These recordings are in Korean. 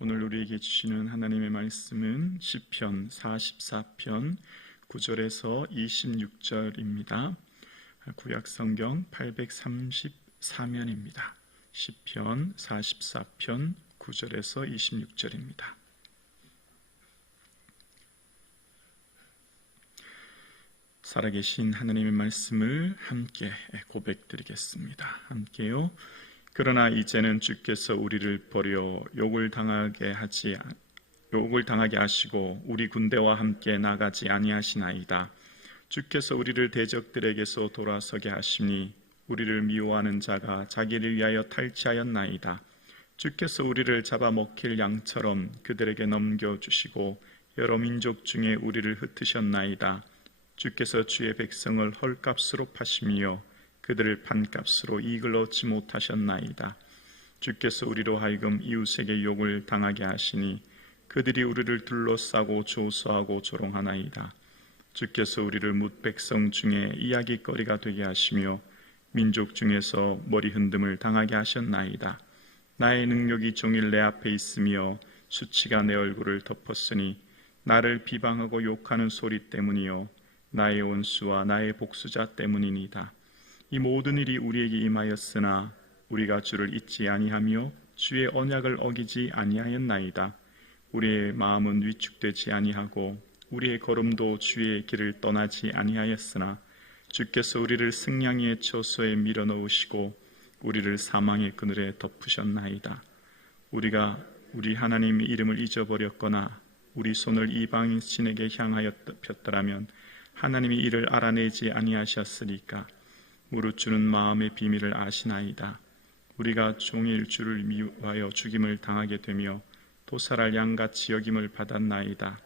오늘 우리에게 주시는 하나님의 말씀은 시편 44편 9절에서 26절입니다. 구약성경 834면입니다. 시편 44편 9절에서 26절입니다. 살아계신 하나님의 말씀을 함께 고백드리겠습니다. 함께요. 그러나 이제는 주께서 우리를 버려 욕을 당하게 하시고 우리 군대와 함께 나가지 아니하시나이다. 주께서 우리를 대적들에게서 돌아서게 하시니 우리를 미워하는 자가 자기를 위하여 탈취하였나이다. 주께서 우리를 잡아먹힐 양처럼 그들에게 넘겨주시고 여러 민족 중에 우리를 흩으셨나이다. 주께서 주의 백성을 헐값으로 파시며 그들을 판값으로 이익을 얻지 못하셨나이다. 주께서 우리로 하여금 이웃에게 욕을 당하게 하시니 그들이 우리를 둘러싸고 조소하고 조롱하나이다. 주께서 우리를 뭇 백성 중에 이야기거리가 되게 하시며 민족 중에서 머리 흔듦을 당하게 하셨나이다. 나의 능력이 종일 내 앞에 있으며 수치가 내 얼굴을 덮었으니 나를 비방하고 욕하는 소리 때문이요 나의 원수와 나의 복수자 때문이니이다. 이 모든 일이 우리에게 임하였으나 우리가 주를 잊지 아니하며 주의 언약을 어기지 아니하였나이다. 우리의 마음은 위축되지 아니하고 우리의 걸음도 주의 길을 떠나지 아니하였으나 주께서 우리를 승냥이의 처소에 밀어넣으시고 우리를 사망의 그늘에 덮으셨나이다. 우리가 우리 하나님의 이름을 잊어버렸거나 우리 손을 이방 신에게 향하여 폈더라면 하나님이 이를 알아내지 아니하셨으리까. 무릇 주는 마음의 비밀을 아시나이다. 우리가 종일 주를 미워하여 죽임을 당하게 되며 도살할 양같이 여김을 받았나이다.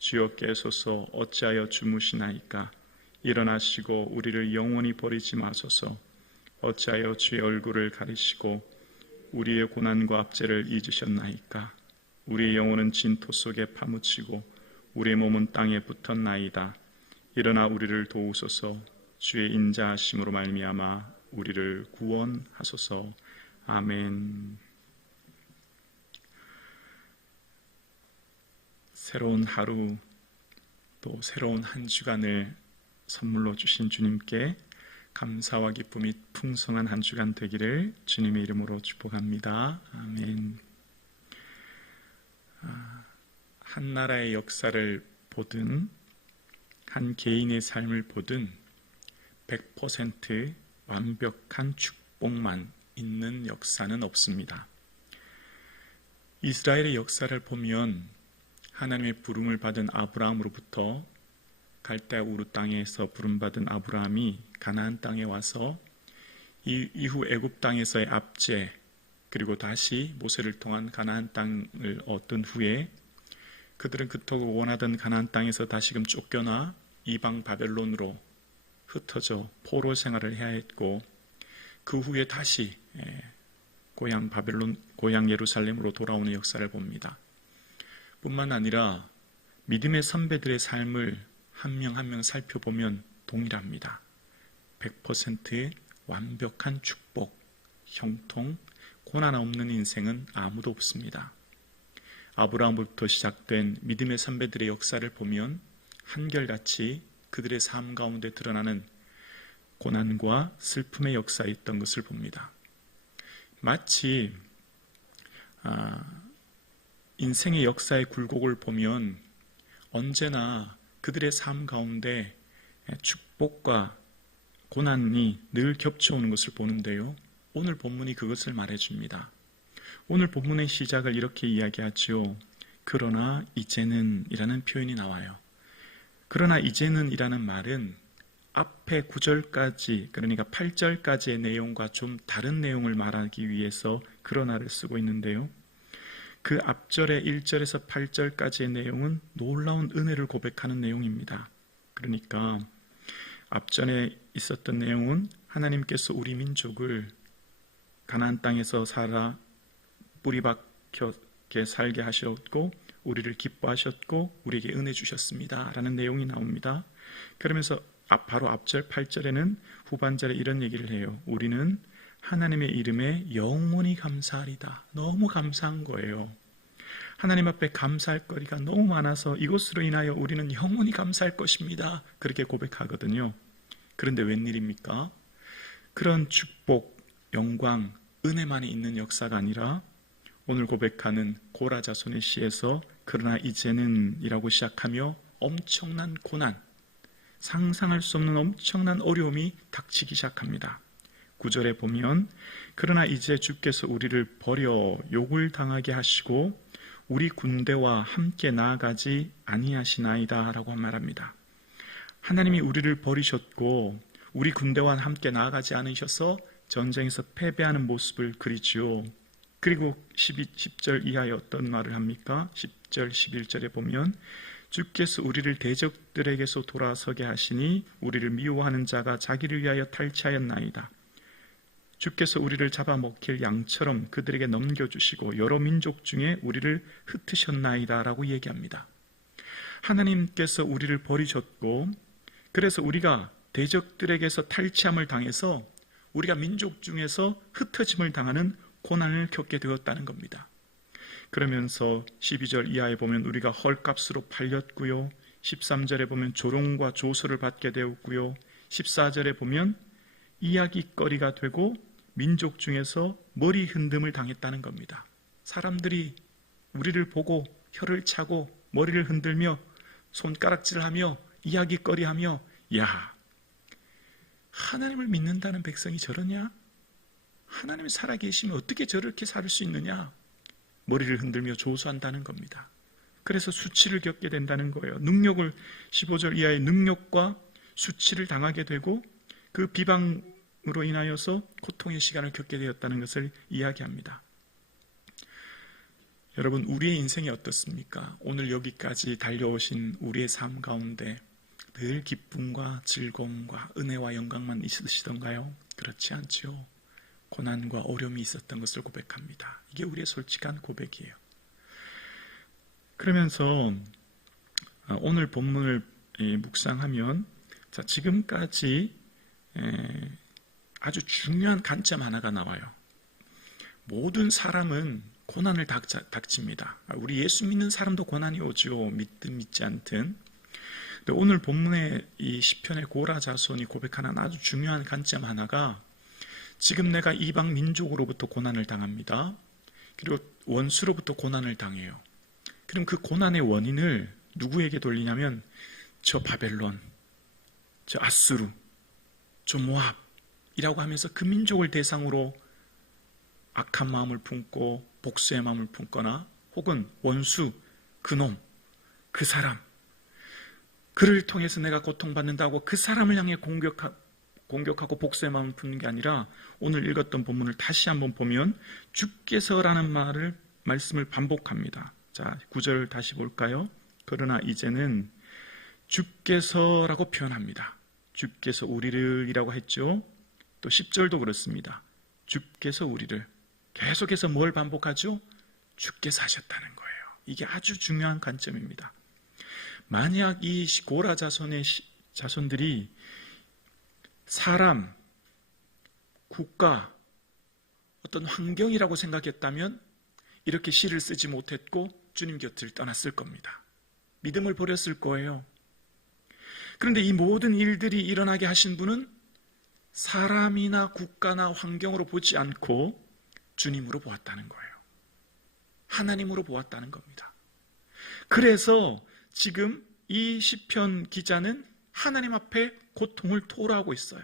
주여 깨소서. 어찌하여 주무시나이까. 일어나시고 우리를 영원히 버리지 마소서. 어찌하여 주의 얼굴을 가리시고 우리의 고난과 압제를 잊으셨나이까. 우리의 영혼은 진토 속에 파묻히고 우리의 몸은 땅에 붙었나이다. 일어나 우리를 도우소서. 주의 인자하심으로 말미암아 우리를 구원하소서. 아멘. 새로운 하루 또 새로운 한 주간을 선물로 주신 주님께 감사와 기쁨이 풍성한 한 주간 되기를 주님의 이름으로 축복합니다. 아멘. 한 나라의 역사를 보든 한 개인의 삶을 보든 100% 완벽한 축복만 있는 역사는 없습니다. 이스라엘의 역사를 보면 하나님의 부름을 받은 아브라함으로부터 갈대아 우르 땅에서 부름받은 아브라함이 가나안 땅에 와서 이후 애굽 땅에서의 압제 그리고 다시 모세를 통한 가나안 땅을 얻은 후에 그들은 그토록 원하던 가나안 땅에서 다시금 쫓겨나 이방 바벨론으로 흩어져 포로 생활을 해야 했고 그 후에 다시 고향 예루살렘으로 돌아오는 역사를 봅니다. 뿐만 아니라 믿음의 선배들의 삶을 한 명 한 명 살펴보면 동일합니다. 100% 완벽한 축복, 형통, 고난 없는 인생은 아무도 없습니다. 아브라함부터 시작된 믿음의 선배들의 역사를 보면 한결같이 그들의 삶 가운데 드러나는 고난과 슬픔의 역사에 있던 것을 봅니다. 마치 인생의 역사의 굴곡을 보면 언제나 그들의 삶 가운데 축복과 고난이 늘 겹쳐오는 것을 보는데요. 오늘 본문이 그것을 말해줍니다. 오늘 본문의 시작을 이렇게 이야기하죠. 그러나 이제는 이라는 표현이 나와요. 그러나 이제는 이라는 말은 앞에 9절까지 그러니까 8절까지의 내용과 좀 다른 내용을 말하기 위해서 그러나를 쓰고 있는데요. 그 앞절의 1절에서 8절까지의 내용은 놀라운 은혜를 고백하는 내용입니다. 그러니까 앞전에 있었던 내용은 하나님께서 우리 민족을 가나안 땅에서 살아 뿌리박혀 살게 하셨고 우리를 기뻐하셨고 우리에게 은혜 주셨습니다 라는 내용이 나옵니다. 그러면서 바로 앞절 8절에는 후반절에 이런 얘기를 해요. 우리는 하나님의 이름에 영원히 감사하리다. 너무 감사한 거예요. 하나님 앞에 감사할 거리가 너무 많아서 이것으로 인하여 우리는 영원히 감사할 것입니다. 그렇게 고백하거든요. 그런데 웬일입니까? 그런 축복, 영광, 은혜만이 있는 역사가 아니라 오늘 고백하는 고라 자손의 시에서 그러나 이제는 이라고 시작하며 엄청난 고난, 상상할 수 없는 엄청난 어려움이 닥치기 시작합니다. 9절에 보면 그러나 이제 주께서 우리를 버려 욕을 당하게 하시고 우리 군대와 함께 나아가지 아니하시나이다 라고 말합니다. 하나님이 우리를 버리셨고 우리 군대와 함께 나아가지 않으셔서 전쟁에서 패배하는 모습을 그리지요. 그리고 10절 이하에 어떤 말을 합니까? 10절 11절에 보면 주께서 우리를 대적들에게서 돌아서게 하시니 우리를 미워하는 자가 자기를 위하여 탈취하였나이다. 주께서 우리를 잡아먹힐 양처럼 그들에게 넘겨주시고 여러 민족 중에 우리를 흩으셨나이다 라고 얘기합니다. 하나님께서 우리를 버리셨고 그래서 우리가 대적들에게서 탈취함을 당해서 우리가 민족 중에서 흩어짐을 당하는 고난을 겪게 되었다는 겁니다. 그러면서 12절 이하에 보면 우리가 헐값으로 팔렸고요. 13절에 보면 조롱과 조소를 받게 되었고요. 14절에 보면 이야기거리가 되고 민족 중에서 머리 흔듦을 당했다는 겁니다. 사람들이 우리를 보고 혀를 차고 머리를 흔들며 손가락질하며 이야기거리하며 야, 하나님을 믿는다는 백성이 저러냐? 하나님이 살아계시면 어떻게 저렇게 살 수 있느냐? 머리를 흔들며 조소한다는 겁니다. 그래서 수치를 겪게 된다는 거예요. 능욕을 15절 이하의 능욕과 수치를 당하게 되고 그 비방으로 인하여서 고통의 시간을 겪게 되었다는 것을 이야기합니다. 여러분, 우리의 인생이 어떻습니까? 오늘 여기까지 달려오신 우리의 삶 가운데 늘 기쁨과 즐거움과 은혜와 영광만 있으시던가요? 그렇지 않죠. 고난과 어려움이 있었던 것을 고백합니다. 이게 우리의 솔직한 고백이에요. 그러면서 오늘 본문을 묵상하면 지금까지 아주 중요한 관점 하나가 나와요. 모든 사람은 고난을 닥칩니다. 우리 예수 믿는 사람도 고난이 오죠. 믿든 믿지 않든. 오늘 본문의 이 시편의 고라 자손이 고백하는 아주 중요한 관점 하나가 지금 내가 이방 민족으로부터 고난을 당합니다. 그리고 원수로부터 고난을 당해요. 그럼 그 고난의 원인을 누구에게 돌리냐면 저 바벨론, 저 아수르, 저 모압이라고 하면서 그 민족을 대상으로 악한 마음을 품고 복수의 마음을 품거나 혹은 원수, 그놈, 그 사람, 그를 통해서 내가 고통받는다고 그 사람을 향해 공격하고 복수의 마음을 품는 게 아니라 오늘 읽었던 본문을 다시 한번 보면 주께서라는 말씀을 반복합니다. 자, 9절 다시 볼까요? 그러나 이제는 주께서라고 표현합니다. 주께서 우리를 이라고 했죠. 또 10절도 그렇습니다. 주께서 우리를 계속해서 뭘 반복하죠? 주께서 하셨다는 거예요. 이게 아주 중요한 관점입니다. 만약 이 고라 자손의 자손들이 사람, 국가, 어떤 환경이라고 생각했다면 이렇게 시를 쓰지 못했고 주님 곁을 떠났을 겁니다. 믿음을 버렸을 거예요. 그런데 이 모든 일들이 일어나게 하신 분은 사람이나 국가나 환경으로 보지 않고 주님으로 보았다는 거예요. 하나님으로 보았다는 겁니다. 그래서 지금 이 시편 기자는 하나님 앞에 고통을 토로하고 있어요.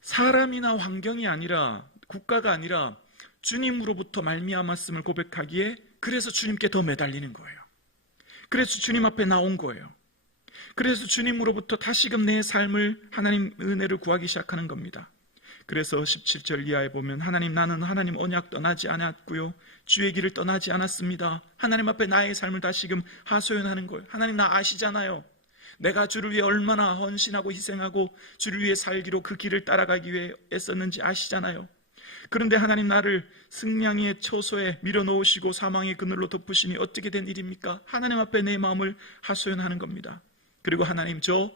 사람이나 환경이 아니라 국가가 아니라 주님으로부터 말미암았음을 고백하기에 그래서 주님께 더 매달리는 거예요. 그래서 주님 앞에 나온 거예요. 그래서 주님으로부터 다시금 내 삶을 하나님 은혜를 구하기 시작하는 겁니다. 그래서 17절 이하에 보면 하나님 나는 하나님 언약 떠나지 않았고요. 주의 길을 떠나지 않았습니다. 하나님 앞에 나의 삶을 다시금 하소연하는 거예요. 하나님 나 아시잖아요. 내가 주를 위해 얼마나 헌신하고 희생하고 주를 위해 살기로 그 길을 따라가기 위해 애썼는지 아시잖아요. 그런데 하나님 나를 승냥이의 처소에 밀어놓으시고 사망의 그늘로 덮으시니 어떻게 된 일입니까? 하나님 앞에 내 마음을 하소연하는 겁니다. 그리고 하나님 저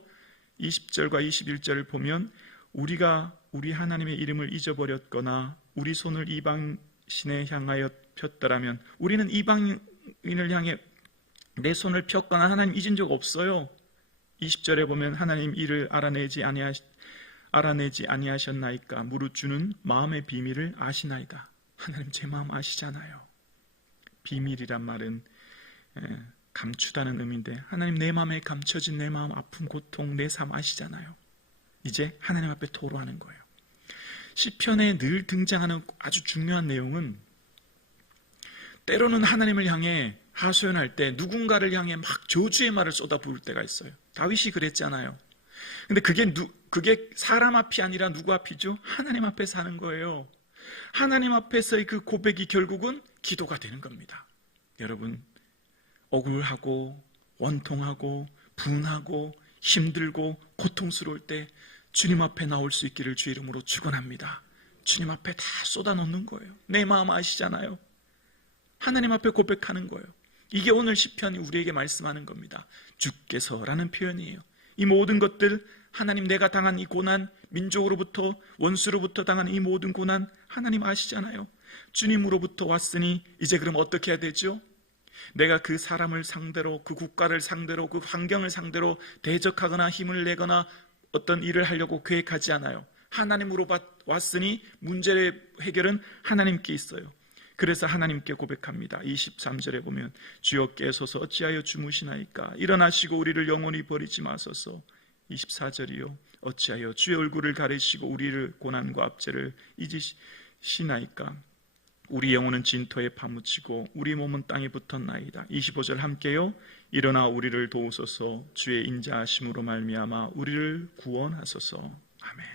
20절과 21절을 보면 우리가 우리 하나님의 이름을 잊어버렸거나 우리 손을 이방 신에 향하여 폈더라면 우리는 이방인을 향해 내 손을 폈거나 하나님 잊은 적 없어요. 20절에 보면 하나님 이를 알아내지 아니하셨나이까 무릇 주는 마음의 비밀을 아시나이다. 하나님 제 마음 아시잖아요. 비밀이란 말은 감추다는 의미인데 하나님 내 마음에 감춰진 내 마음 아픔 고통 내 삶 아시잖아요. 이제 하나님 앞에 토로하는 거예요. 시편에 늘 등장하는 아주 중요한 내용은 때로는 하나님을 향해 하소연할 때 누군가를 향해 막 저주의 말을 쏟아 부을 때가 있어요. 다윗이 그랬잖아요. 근데 그게 사람 앞이 아니라 누구 앞이죠? 하나님 앞에서 하는 거예요. 하나님 앞에서의 그 고백이 결국은 기도가 되는 겁니다. 여러분, 억울하고 원통하고 분하고 힘들고 고통스러울 때 주님 앞에 나올 수 있기를 주 이름으로 축원합니다. 주님 앞에 다 쏟아놓는 거예요. 내 마음 아시잖아요. 하나님 앞에 고백하는 거예요. 이게 오늘 시편이 우리에게 말씀하는 겁니다. 주께서라는 표현이에요. 이 모든 것들, 하나님 내가 당한 이 고난, 민족으로부터 원수로부터 당한 이 모든 고난 하나님 아시잖아요. 주님으로부터 왔으니 이제 그럼 어떻게 해야 되죠? 내가 그 사람을 상대로, 그 국가를 상대로, 그 환경을 상대로 대적하거나 힘을 내거나 어떤 일을 하려고 계획하지 않아요. 하나님으로 왔으니 문제의 해결은 하나님께 있어요. 그래서 하나님께 고백합니다. 23절에 보면 주여 깨소서 어찌하여 주무시나이까 일어나시고 우리를 영원히 버리지 마소서. 24절이요 어찌하여 주의 얼굴을 가리시고 우리를 고난과 압제를 잊으시나이까 우리 영혼은 진토에 파묻히고 우리 몸은 땅에 붙었나이다. 25절 함께요. 일어나 우리를 도우소서 주의 인자하심으로 말미암아 우리를 구원하소서. 아멘.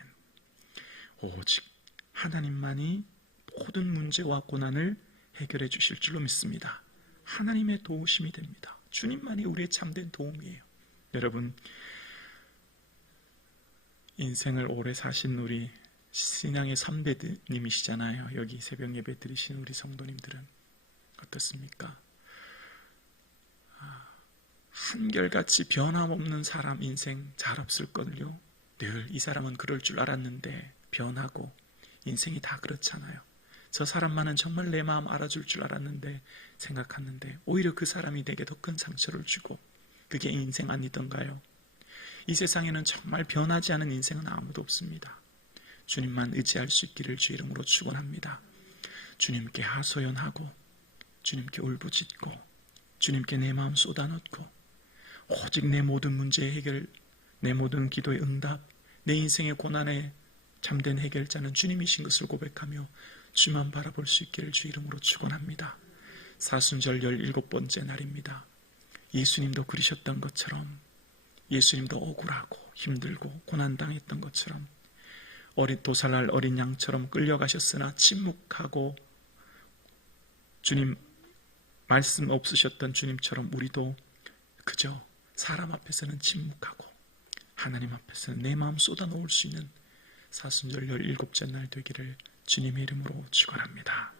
오직 하나님만이 모든 문제와 고난을 해결해 주실 줄로 믿습니다. 하나님의 도우심이 됩니다. 주님만이 우리의 참된 도움이에요. 여러분, 인생을 오래 사신 우리 신앙의 선배님이시잖아요. 여기 새벽 예배 드리신 우리 성도님들은 어떻습니까? 한결같이 변함없는 사람 인생 잘 없을걸요. 늘 이 사람은 그럴 줄 알았는데 변하고 인생이 다 그렇잖아요. 저 사람만은 정말 내 마음 알아줄 줄 알았는데 생각했는데 오히려 그 사람이 내게 더 큰 상처를 주고 그게 인생 아니던가요? 이 세상에는 정말 변하지 않은 인생은 아무도 없습니다. 주님만 의지할 수 있기를 주 이름으로 축원합니다. 주님께 하소연하고 주님께 울부짖고 주님께 내 마음 쏟아놓고 오직 내 모든 문제의 해결, 내 모든 기도의 응답, 내 인생의 고난의 참된 해결자는 주님이신 것을 고백하며 주만 바라볼 수 있기를 주 이름으로 축원합니다. 사순절 17번째 날입니다. 예수님도 그러셨던 것처럼 예수님도 억울하고 힘들고 고난당했던 것처럼 도살날 어린 양처럼 끌려가셨으나 침묵하고 주님 말씀 없으셨던 주님처럼 우리도 그저 사람 앞에서는 침묵하고 하나님 앞에서는 내 마음 쏟아놓을 수 있는 사순절 17째 날 되기를 주님의 이름으로 축원합니다.